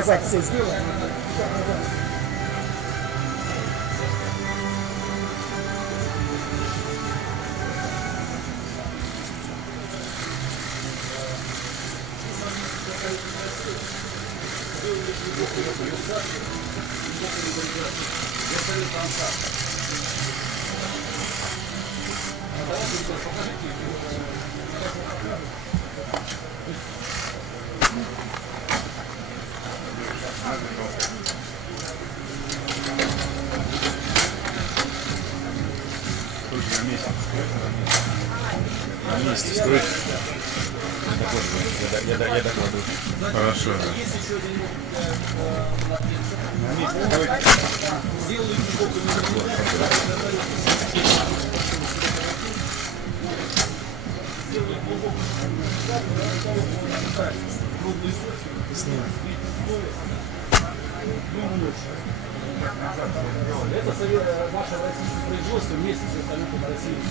Назад все сделаем. На месте стоит. Я докладываю. Хорошо. На месте стоит. Это наше российское производство вместе с остальным Россией.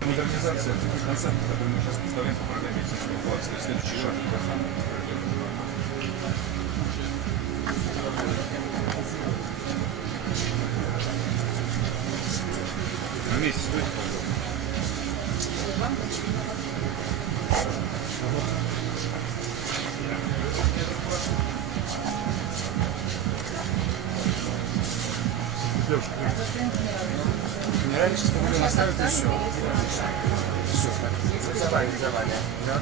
Модернизация таких концертов, которые мы сейчас представляем по программе «Экспортация». Следующий шаг. На месте стоит. Не раньше спокойно наставить еще. Все. Завали. Да.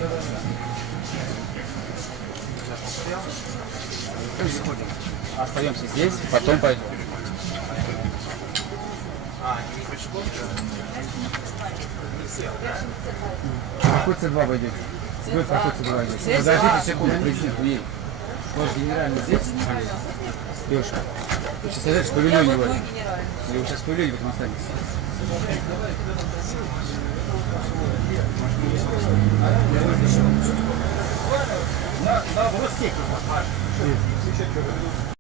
Остаемся здесь, потом пойдем. Какой C2 войдете? Вы какой C2 войдете? Подождите секунду, президент уедет. Ваш генеральный здесь? Девушка. Вы сейчас садитесь в павильоне его. Вы сейчас в павильоне потом останетесь. На бруске.